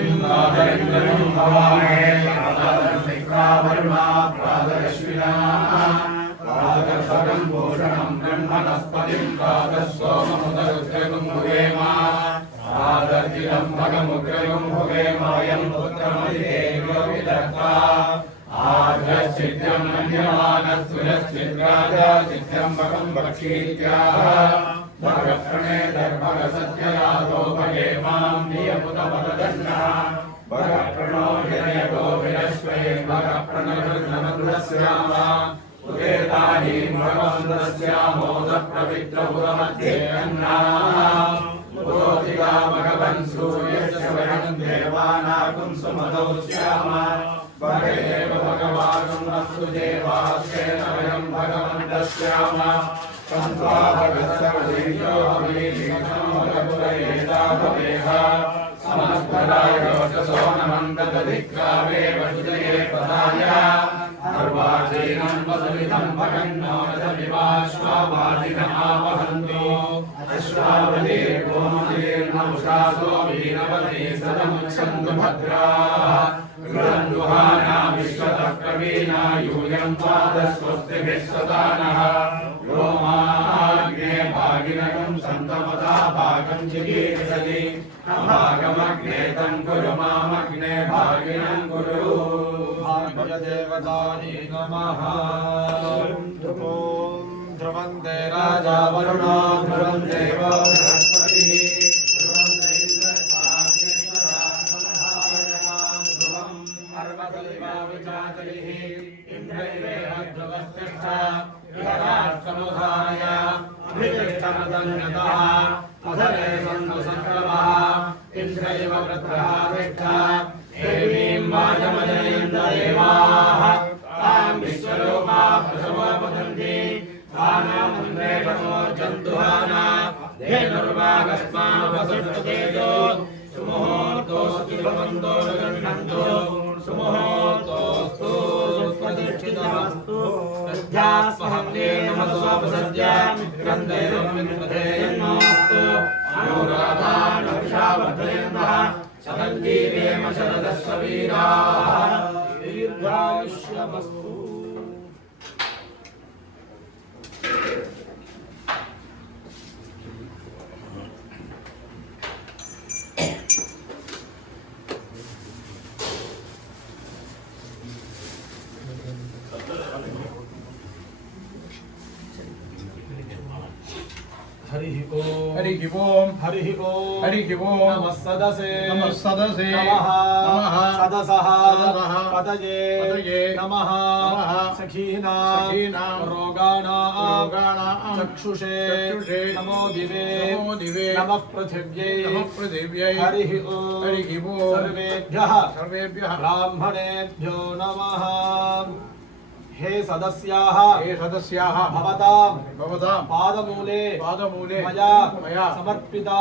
इंद्रादरिन्द्रं भवामहे प्रातर्विक्रावर्मा प्रातरश्विना प्रातर्भगं भूषणं ब्रह्मणस्पतिं प्रातः सोममुदरुद्रगं भुवेम प्रातर्जितं भगमुग्रगं भुवेम वयं पुत्रमदिदेवो विदत्ता आद्रश्चित्रं मन्यमानस्तुलश्चित्राजा चित्रं भगं भक्षीत्याह भगप्रणे दर्भगसत्ययातो भगे मां नियमुतपददन्नः भगप्रणो हिरण्यको विरश्वे भगप्रणवृद्धमग्रस्याम उदेतानीं भगवन्तस्यामोदप्रवित्रपुरमध्ये अन्नाः पुरोतिका भगवन् सूर्यस्य वयं देवानाकुं सुमतौ स्याम भगेव भगवानुं अस्तु देवास्येन वयं भगवन्तस्याम संत्वा भगत्सर्वदेव्यो हवीषं भगपुरयेदाभवेह समस्तरायोजसो नमन्तदधिक्रावे वसुदये पदाय अर्वाचीनं वसुवितं भगन्नो रथमिवाश्वावादिनमावहन्तु अश्वावतीर्गोमतीर्नमुषासो वीरवती सदमुच्छन्तु भद्राः गृहन्दुहाना विश्वतः प्रवीणा यूयं पादस्वस्तिभिः स्वदानः रोमाग्ने भागिनकं सन्तपदा भागं जिगीर्षति भागमग्ने तं कुरु मामग्ने भागिनं कुरु भागदेवतानि नमः ध्रुवन्ते राजा वरुणो ध्रुवं देवो बृहस्पतिः ध्रुवन्ते ध्रुवम् अर्वकलिवा विचाचलिः इन्द्रैवेह ध्रुवस्तिष्ठा विहराष्ट्रमुधारय अभितिष्ठमदन्यतः अधरे सन्तु संक्रमः इन्द्रैव वृत्रः तिष्ठा देवीं वाचमजयन्त देवाः तां विश्वरूपाः प्रसवोपदन्ति आनामुन्द्रेषमोर्जन्तुहाना धेनुर्वागस्मानुपसुष्टुतेजो सुमुहूर्तोऽस्तु ध्रुवन्तो गृह्णन्तु सुमुहूर्तोऽस्तु सुप्रतिष्ठितमस्तु तस्यास्महं नमस्वपसद्य क्रन्दैरमिन्द्रधेयन्नोऽस्तु अनुराधानभिषावर्धयन्तः शतञ्जीवेम शरदस्व वीराः दीर्घायुष्यमस्तु हरिः ओम् हरिः ओम् हरिः ओम् हरिः ओम् नमः सदसे नमः सदसः पदये नमः सखीनां रोगाणां चक्षुषे नमो दिवे नमः पृथिव्यै हरिः ओम् सर्वेभ्यः ब्राह्मणेभ्यो नमः हे सदस्याः भवतां पादमूले मया समर्पिता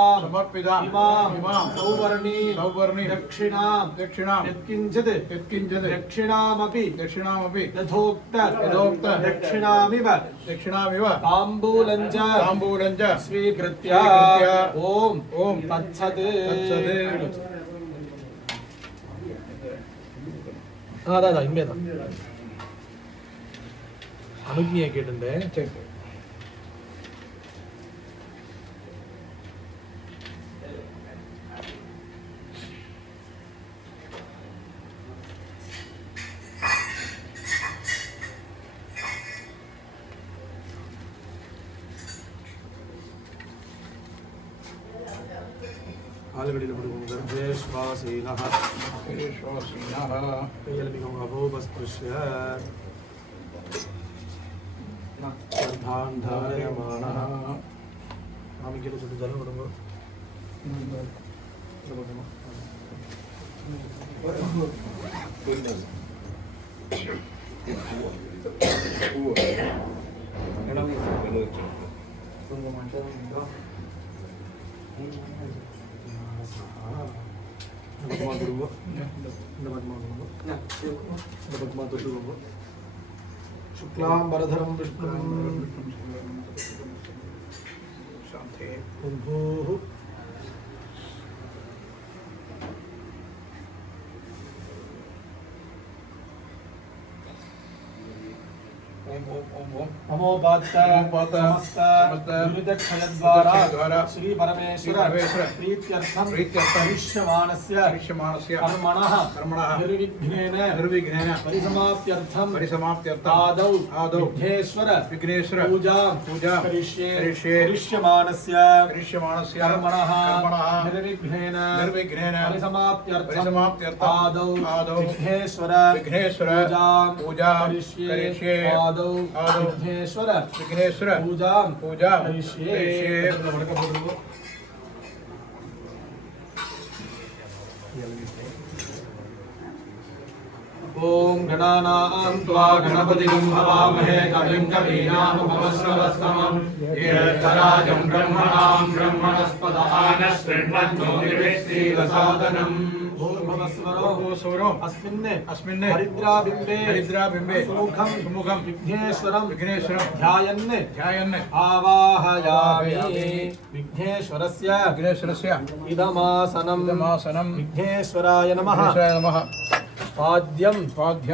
इमां सौवर्णी दक्षिणां यत्किञ्चित् दक्षिणामपि यथोक्त दक्षिणामिव ताम्बूलं च स्वीकृत्य ॐ तत्सत् इम्मेदा अनुज्ञा केट्टुंडे आलगड्डीलो पडुकोंडु गर्भेश्वासीनः यलमिकं अभोपस्पृश्य गर्भान् धारयमाणः आमिकेलो चुट्टु जलं पडुंगो शुक्लांबरधरं विष्णुं शान्ति भूः नमोपात्त समस्त द्वारा श्री परमेश्वर प्रीत्यर्थम हरिष्यमाणस्य कर्मणः निर्विघ्नेन परिसमाप्त्यर्थम आदौ विघ्नेश्वर पूजा करिष्ये हरिष्यमाणस्य कर्मणः निर्विघ्नेन परिसमाप्त्यर्थम आदौ विघ्नेश्वर पूजा करिष्ये आदौ विघ्नेश्वर पूजा करिष्ये ओम गणानां त्वा गणपतिं हवामहे कविं कवीनामुपमश्रवस्तमं ज्येष्ठराजं ब्रह्मणां ब्रह्मणस्पदान शृण्वन्नोतिभिश्रीरसादनम् भूर्भुवस्वरो अस्मिन् हरिद्राबिम्बे सुमुखं विघ्नेश्वरं ध्यायन् आवाहयामि विघ्नेश्वरस्य इदमासनं विघ्नेश्वराय नमः पाद्यं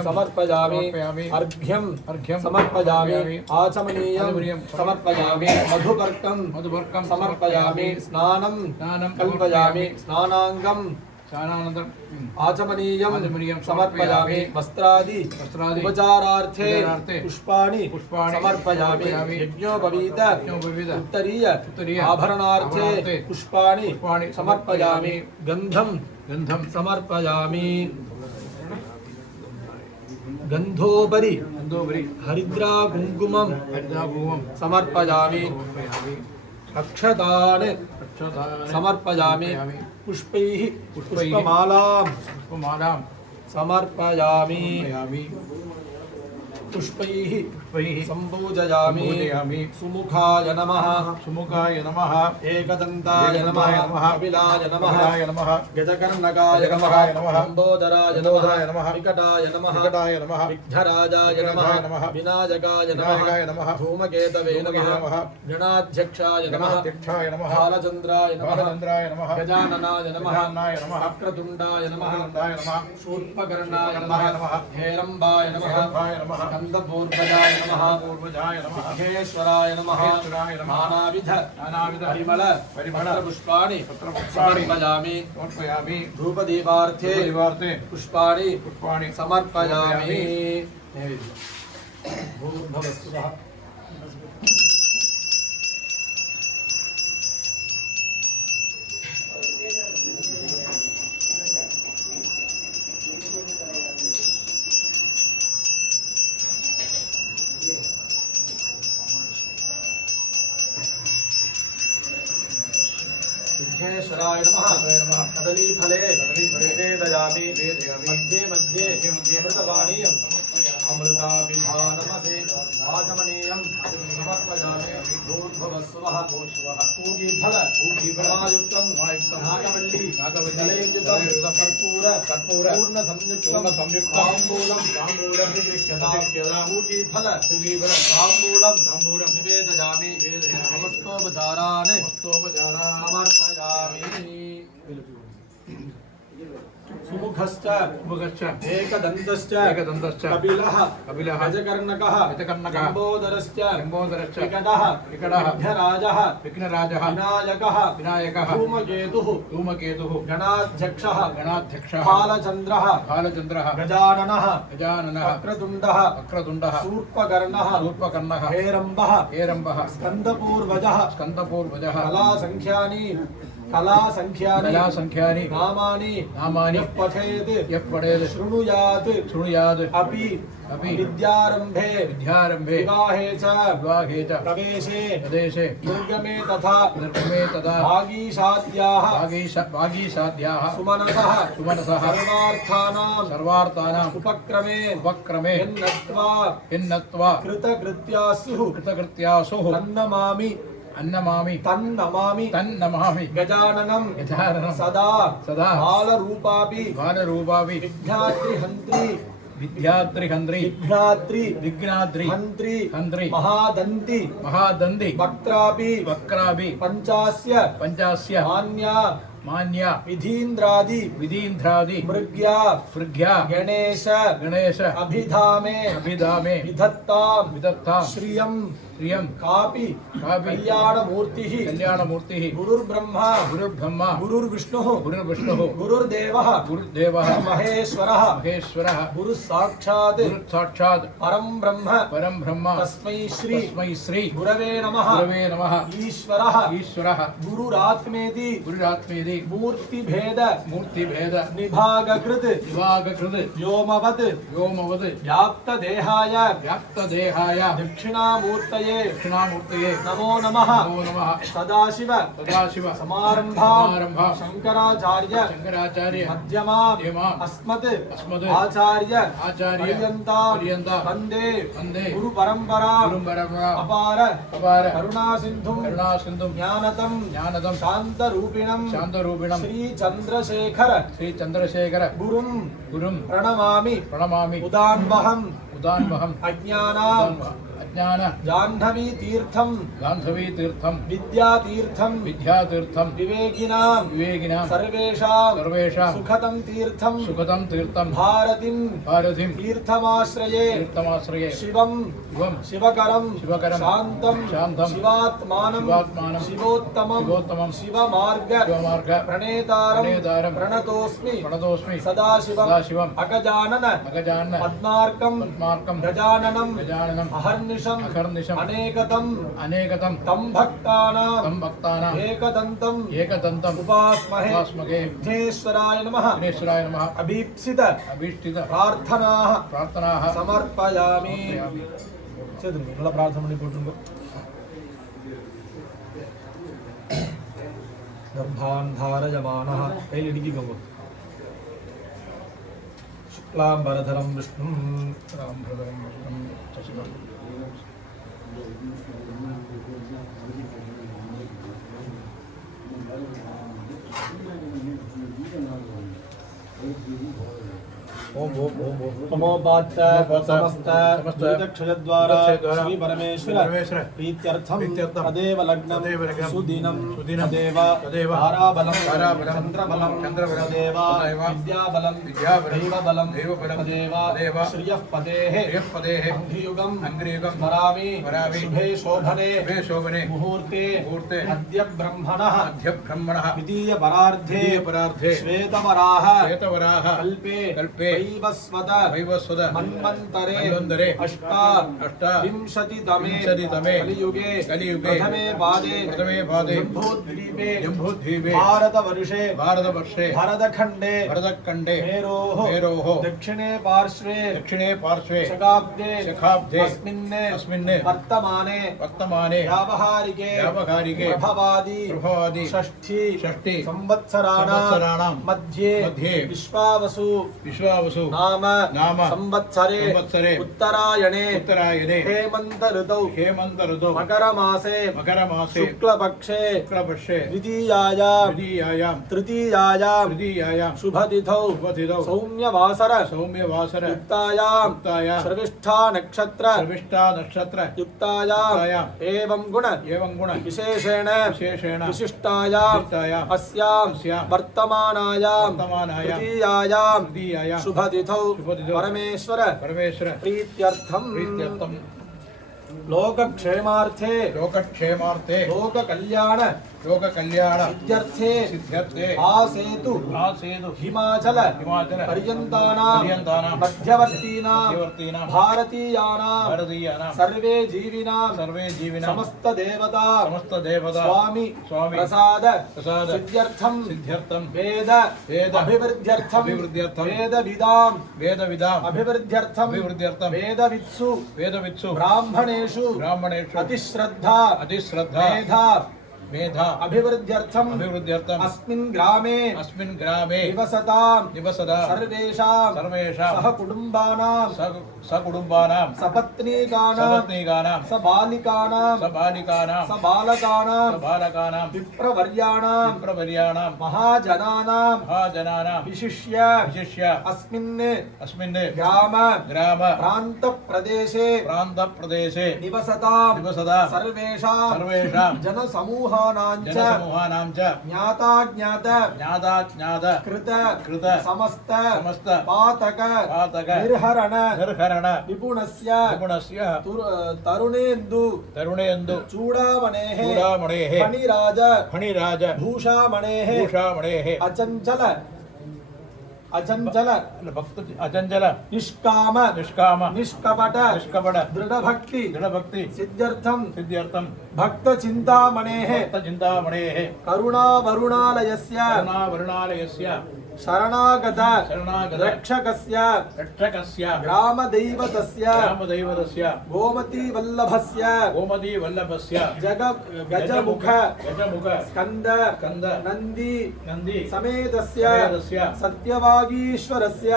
समर्पयामि अर्घ्यं समर्पयामि आचमनीयं समर्पयामि मधुपर्कं समर्पयामि स्नानं कल्पयामि स्नानाङ्गं आचमनीयं समर्पयामि वस्त्रादि उपचारार्थे पुष्पाणि समर्पयामि यज्ञोपवीत उत्तरीय आभरणार्थे पुष्पाणि समर्पयामि गन्धं समर्पयामि गंधोपरि हरिद्रा कुंकुमं समर्पयामि अक्षतान् समर्पयामि पुष्पैः पुष्पमालां समर्पयामि पुष्पैः संपूजयामि सुमुखाय नमः एकदन्ताय नमः कपिलाय नमः गजकर्णकाय नमः लंबोदराय नमः विकटाय नमः विघ्नराजाय नमः विनायकाय नमः धूमकेतवे नमः गणाध्यक्षाय नमः बालचन्द्राय नमः गजाननाय नमः वक्रतुण्डाय नमः शूर्पकर्णाय नमः हेरम्बाय नमः स्कन्दपूर्वजाय नमः विघ्नेश्वराय नमः नानाविध परिमल पुष्पाणि समर्पयामि धूपदीपार्थे पुष्पाणि समर्पयामि भूर्भुवस्सुः विघ्नेश्वराय नमः कदलीफले वेदयामि मध्ये अमृतपानीयम् अमृताभिधानमसे आचमनीयं समर्पयामि भूर्भुवस्सुवः पूगीफलयुक्तं नागवल्ली जलयुक्तं कर्पूरपूर्णसंयुक्तं ताम्बूलं पूगीफल निवेदयामि समस्तोपचारान् समर्पयामि सुमुखश्च एकदन्तश्च कपिलः गजकर्णकः लंबोदरश्च विकटः विघ्नराजः विनायकः धूमकेतुः गणाध्यक्षः बालचन्द्रः गजाननः वक्रतुण्डः शूर्पकर्णः हेरम्बः स्कन्दपूर्वजः कलासंख्यानि नामानि यः पठेत् शृणुयात् अपि विद्यारम्भे विवाहे च प्रवेशे निर्गमे तथा भागीशाद्याः सुमनसः सर्वार्थानां उपक्रमे यन्नत्वा कृतकृत्यासुः अन्नमामि तन्नमामि गजाननं सदा बालरूपापि विघ्नाद्रि हन्त्री महादन्ति वक्त्रापि पञ्चास्य मान्य विधीन्द्रादि मृग्या गणेश अभिधामे विधत्ता श्रियं कापि कल्याणमूर्तिः गुरुर्ब्रह्मा गुरुर्विष्णुः गुरुर्देवः महेश्वरः गुरुसाक्षात् परं ब्रह्म तस्मै श्री गुरवे नमः ईश्वरः गुरुरात्मेति मूर्तिभेद निभागकृत् व्योमवत् व्याप्तदेहाय दक्षिणामूर्तये नमो नमः सदाशिव समारंभां शंकराचार्य मध्यमां अस्मत् आचार्य पर्यन्तां वन्दे गुरु परंपरां अपार करुणासिन्धुं ज्ञानदं शान्तरूपिणं श्री चंद्रशेखर गुरुं प्रणमामि उदान्वहम् अज्ञान जाह्नवी तीर्थम विद्यातीर्थम विवेकिनां सर्वेषां सुखदं तीर्थम भारतीं तीर्थमाश्रये शिवं शिवकरं शान्तं शिवात्मानं शिवोत्तमं शिवमार्ग प्रणेतारं प्रणतोऽस्मि सदाशिवम् अगजानन पद्मार्कं गजाननं अहर्निशम् अनेकतं तं भक्तानां एकदन्तम् उपास्महे विघ्नेश्वराय नमः अभीप्सित प्रार्थनाः समर्पयामि நல்ல பிரார்த்தனை பண்ணி போட்டுங்க गर्भान् धारयमानः கையில் இடிக்கிக்கோங்க शुक्लाम्बरधरं विष्णुं ओम नमोपात्त समस्त क्षयद्वारा श्री परमेश्वर प्रीत्यर्थम तदेव लग्नं सुदिनं तदेव ताराबलं चंद्रबलं तदेव विद्याबलं दैवबलं तदेव श्रियः पतेः अङ्घ्रियुगं स्मरामि शुभे शोभने मुहूर्ते अद्य ब्रह्मणः द्वितीय परार्धे श्वेतवराह कल्पे वैवस्वत मन्वन्तरे अष्टाविंशतितमे कलियुगे प्रथमे पादे जम्बूद्वीपे भारतवर्षे भरतखण्डे मेरोः दक्षिणे पार्श्वे शकाब्दे अस्मिन् वर्तमाने व्यावहारिके प्रभवादि षष्ठी संवत्सराणां मध्ये विश्वावसु नाम संवत्सरे उत्तरायणे हेमंत ऋतौ मकरमासे शुक्लपक्षे द्वितीयायां तृतीयायां शुभतिथौ सौम्यवासर युक्तायां शर्विष्ठा नक्षत्र युक्तायां एवं गुण विशेषेण विशिष्टायां अस्यां वर्तमानायां तृतीयायां शुभतिथौ परमेश्वर प्रीत्यर्थम लोकक्षेमार्थे लोककल्याण सिद्ध्यर्थे आसेतु हिमाचल पर्यन्तानां मध्यवर्तीनां भारतीयानां सर्वे जीविनां समस्त देवता स्वामी प्रसाद सिद्ध्यर्थं वेद अभिवृद्ध्यर्थं वेदविदां अभिवृद्ध्यर्थं वेदवित्सु ब्राह्मणेषु अतिश्रद्धा मेधा अभिवृद्ध्यर्थम अस्मिन् ग्रामे निवसतां सर्वेषां सकुटुम्बानां सपत्नीकानां सबालिकानां सबालकानां विप्रवर्याणां महाजनानां विशिष्य अस्मिन् ग्राम प्रान्तप्रदेशे निवसतां सर्वेषां जनसमूह जनसमूहानां च ज्ञाताज्ञात कृत समस्त पातक निर्हरण विपुणस्य तरुणेन्दु चूडामणेः फणिराज भूषामणेः अचंचल निष्काम निष्कपट दृढ़भक्ति सिद्ध्यर्थम भक्त चिंतामणेः करुणावरुणालयस्य शरणागत रक्षकस्य ग्रामदैवतस्य गोमती वल्लभस्य गजमुख स्कंद नंदी समेतस्य सत्यवागीश्वरस्य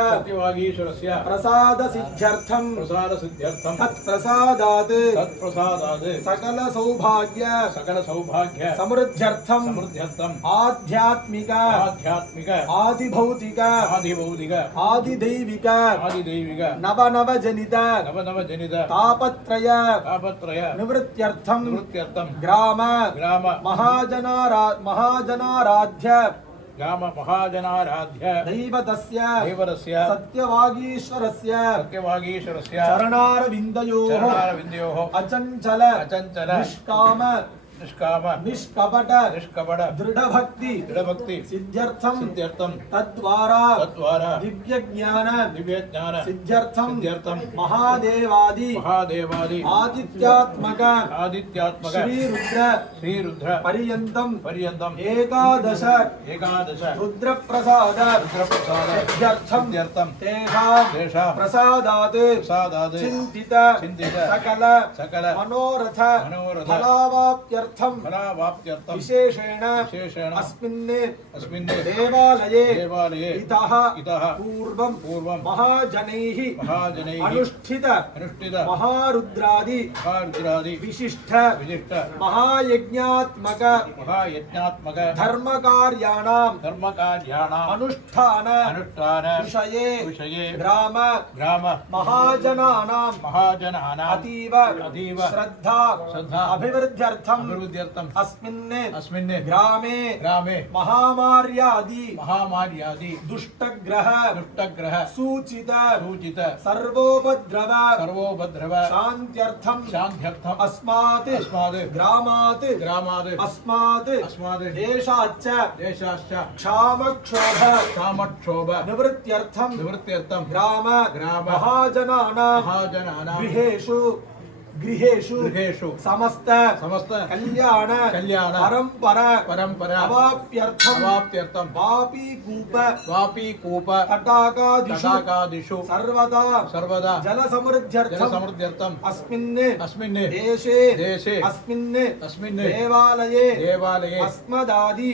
प्रसाद सिद्ध्यर्थम तत्प्रसादात् सकल सौभाग्य समृद्ध्यर्थम आध्यात्मिक आदिभौतिक आदिदैविक नव जनित तापत्रय निवृत्त्यर्थम ग्राम महाजनाराध्य दैवतस्य सत्यवागीश्वरस्य चरणारविन्दयोः अचंचल निष्कपट दृढ़भक्ति सिद्ध्यर्थम तद्वारा दिव्यज्ञान सिद्ध्यर्थम महादेवादि आदित्यात्मक श्रीरुद्र पर्यन्तम एकादश रुद्रप्रसाद सिद्ध्यर्थम तेषां प्रसादात् चिन्तित सकल मनोरथ फलावाप्त्यर्थम विशेषेण अस्मिन् देवालये इतः पूर्वं महाजनैः अनुष्ठित महारुद्रादि विशिष्ट महायज्ञात्मक धर्मकार्याणां अनुष्ठान विषये ग्राम महाजनानां अतीव श्रद्धा अभिवृद्ध्यर्थम अस्मिन् ग्रामे महामार्यादि दुष्टग्रह सूचित सर्वोपद्रव शान्त्यर्थम अस्मात् ग्रामात् देशाच्च क्षामक्षोभ निवृत्त्यर्थम ग्राम महाजनानां गृहेषु समस्त कल्याण परंपरा अवाप्यर्थम वापीकूप तटाकादिषु सर्वदा जलसमृद्ध्यर्थम अस्मिन् देशे अस्मिन् देवालये अस्मदादि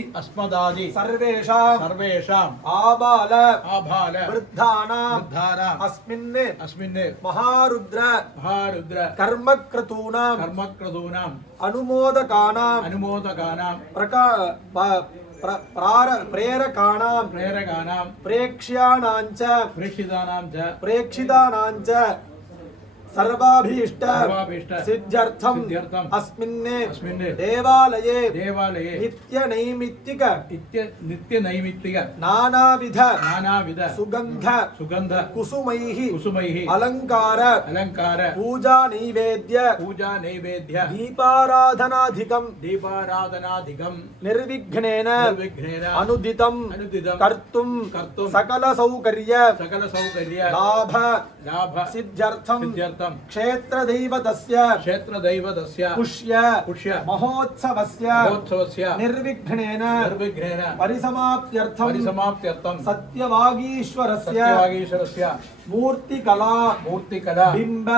सर्वेषां आबाल वृद्धानां अस्मिन् महारुद्र कर्मक्रतूनां अनुमोदकानां प्रेरकाणां प्रेक्षितानां च सर्वाभीष्ट सिद्ध्यर्थम अस्मिन् देवालये नित्यनैमित्तिक नानाविध सुगंध कुसुमैः अलंकार पूजा नैवेद्य दीपाराधनाधिकं निर्विघ्नेन अनुदितं कर्तुं सकल सौकर्य लाभ सिद्ध्यर्थम क्षेत्र दैवतस्य पुष्य महोत्सवस्य निर्विघ्नेन परिसमाप्त्यर्थम सत्यवागीश्वरस्य मूर्तिकला बिंब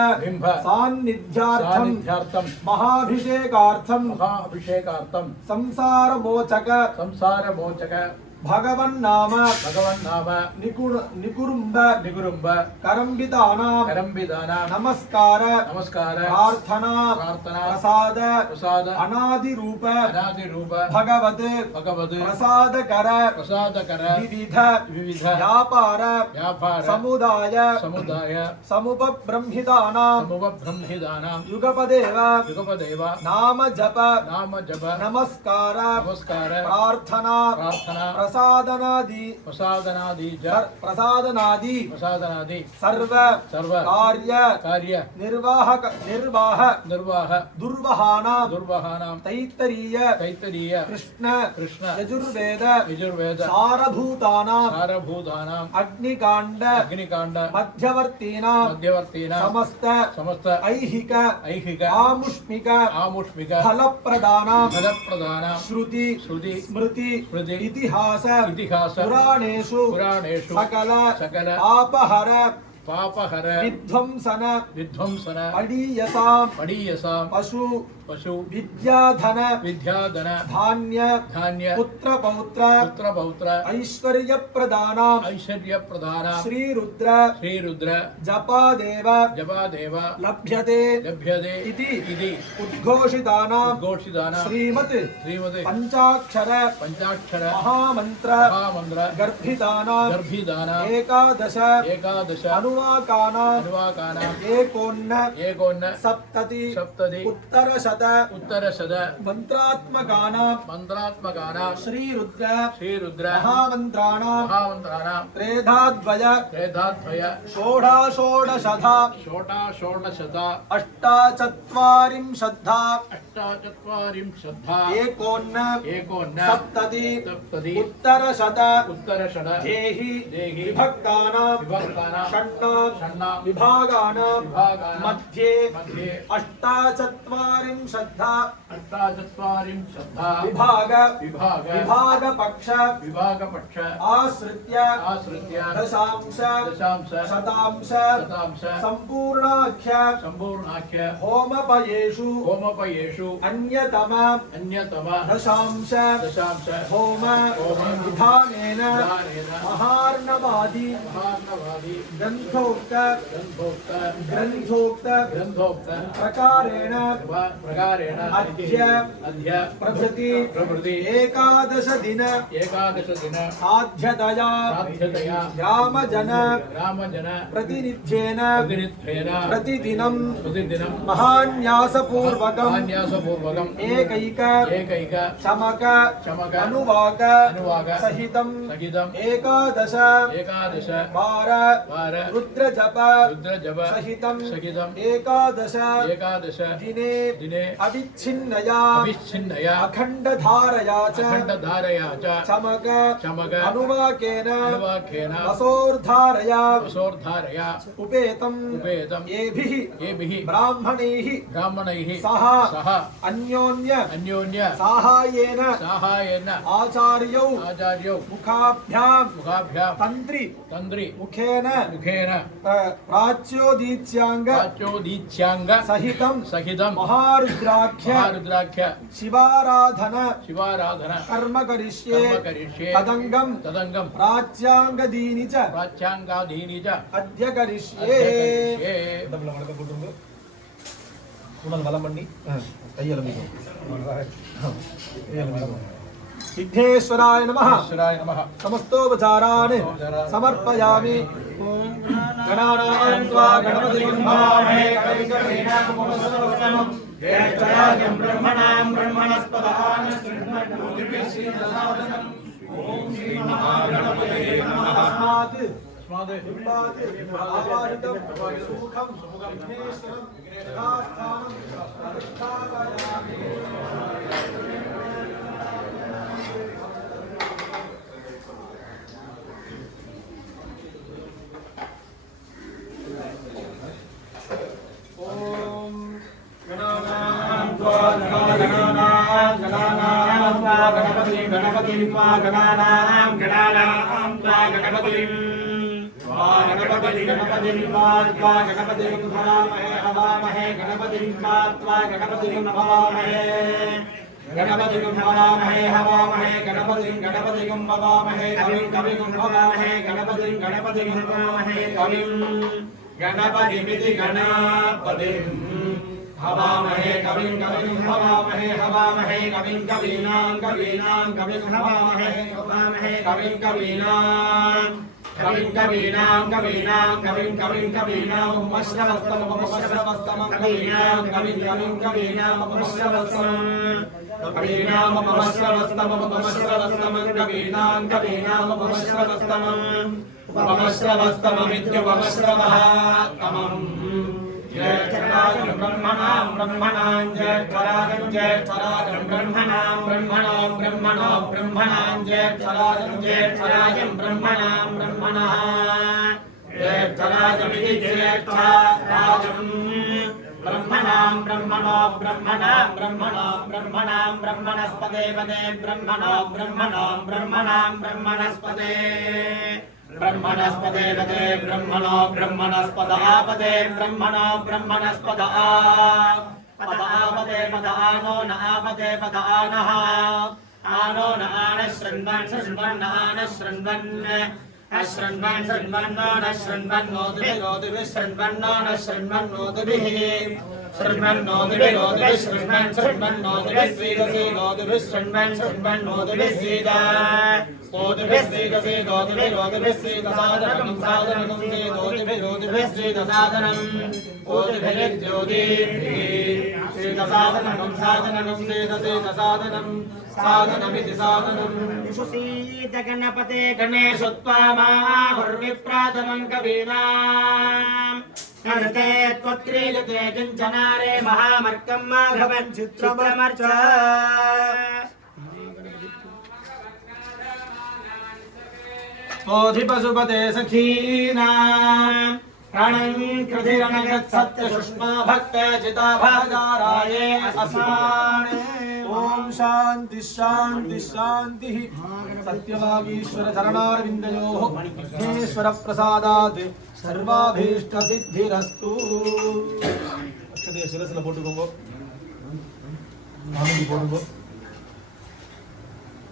सान्निध्यार्थम महाभिषेकार्थम संसारमोचक भगवन्नाम निकुरुम्ब करम्बितानां नमस्कार प्रार्थना प्रसाद अनादिरूप भगवत् प्रसादकर विविध व्यापार समुदाय समुपब्रह्मितानां युगपदेव नाम जप नमस्कार प्रार्थना प्रसादनादि सर्व कार्य निर्वाह दुर्वहानां तैत्तरीय कृष्ण यजुर्वेद सारभूतानां अग्निकाण्ड मध्यवर्तीनां समस्त ऐहिक आमुष्मिक फलप्रदानां श्रुति स्मृति इतिहास पुराणेषु सकल पापहर विध्वंसन अडीयसां पशु विद्याधन धान्य पुत्रपौत्र ऐश्वर्यप्रदानां श्रीरुद्र जपादेव लभ्यते इति उद्घोषितानां श्रीमत् पंचाक्षर महामंत्र गर्भितानां एकादश अनुवाकानां एकोन्न सप्तति उत्तरशत मंत्रात्मकानां श्रीरुद्र महामंत्राणां त्रेधाद्वय षोडशधा अष्टाचत्वारिंशद्धा एकोन्न सप्तति उत्तरशत देहि विभक्तानां षण्णां विभागानां मध्ये अष्टाचत्वारिंशद्धा विभागपक्ष आश्रित्य दशांश शतांश संपूर्णाख्य होमपयेषु अन्यतम दशांश होम विधानेन महार्णवादि ग्रंथोक्त प्रकारेण अद्य प्रभृति एकादश दिन साध्यतया ग्रामजन प्रतिनिध्येन प्रतिदिनं महान्यासपूर्वकम् एकैक चमक अनुवाक सहितं एकादश वार रुद्रजप सहितं एकादश दिने अविच्छिन्नया अखण्डधारया च चमक अनुवाकेन वसोर्धारया उपेतम् येभिः ब्राह्मणैः सह अन्योन्य साहाय्येन आचार्यौ मुखाभ्यां तन्त्री मुखेन प्राच्योदीच्याङ्ग सहितं महारुद्राख्य शिवाराधन कर्म करिष्ये तदंगम प्राच्याङ्गदीनि च अद्य करिष्ये विघ्नेश्वराय नमः समस्तोपचारान् समर्पयामि। गणानां त्वा गणपतिं भवामहे कविं कवीनामुपमश्रवस्तमम् ज्येष्ठराजं ब्रह्मणस्पदान शृण्वन्नोतिभिश्रीदसादनम् ॐ श्री महागणपतये नमः। अस्मात् आवाहितं सुखं विघ्नेश्वरं यथास्थानं प्रतिष्ठापयामि। गणपतिं हवामहे हवामहे गणपतिं हवामहे कविं हवामहे गणपतिं हवामहे कविं गणपतिमिति गणपतिं हवामहे कविं हवामहे कविं कवीनां कविं हवामहे कविं कवीनां उपमश्रवस्तमं कवीनां उपमश्रवस्तममित्युपमश्रवः तमम् जयराजं ब्रह्मणां जयराजं ब्रह्मणां जयराजं ब्रह्मणः जयराजमिति जयराजं ब्रह्मणां ब्रह्मणस्पते पदे ब्रह्मणस्पते ब्रह्मणस्पदे पदे ब्रह्मणस्पदापदे ब्रह्मणस्पदापदे पदानो न आपदे पदानः आनो न आन शृण्वन् अशृण्वन्नो न शृण्वन्नोतिभिः शृण्वन्नो न शृण्वन्नोतिभिः शृण्वन्नोतिभिः श्रीदसीदोतिभिः शृण्वन्नोतिभिः सीद ओतिभिः सीदसीदोतिभिः सीदसादनं सीदोतिभिः सीदसादनम् ओतिभिर्ज्योतिभिः सीदसादनं सीदसादनं साधनमिति साधनम् सुसीद गणपते गणेशु त्वामाहुर्विप्रातमं कवीनाम् अर्थे त्वत्क्रीडते किञ्चनारे महामर्कं माघवं चित्रमर्च बोधिपशुपते सखीनाम् प्राणं कृधिरणगत्सत्यसुष्मा भक्ते चिताभागाराये अस्मान् ओम शांति शांति शांति सत्यवागीश्वर चरणारविन्दयोः मणिकेश्वर प्रसादात् सर्वाभीष्ट सिद्धिरस्तु अक्षते शिरसिल पोट्टुकोंगो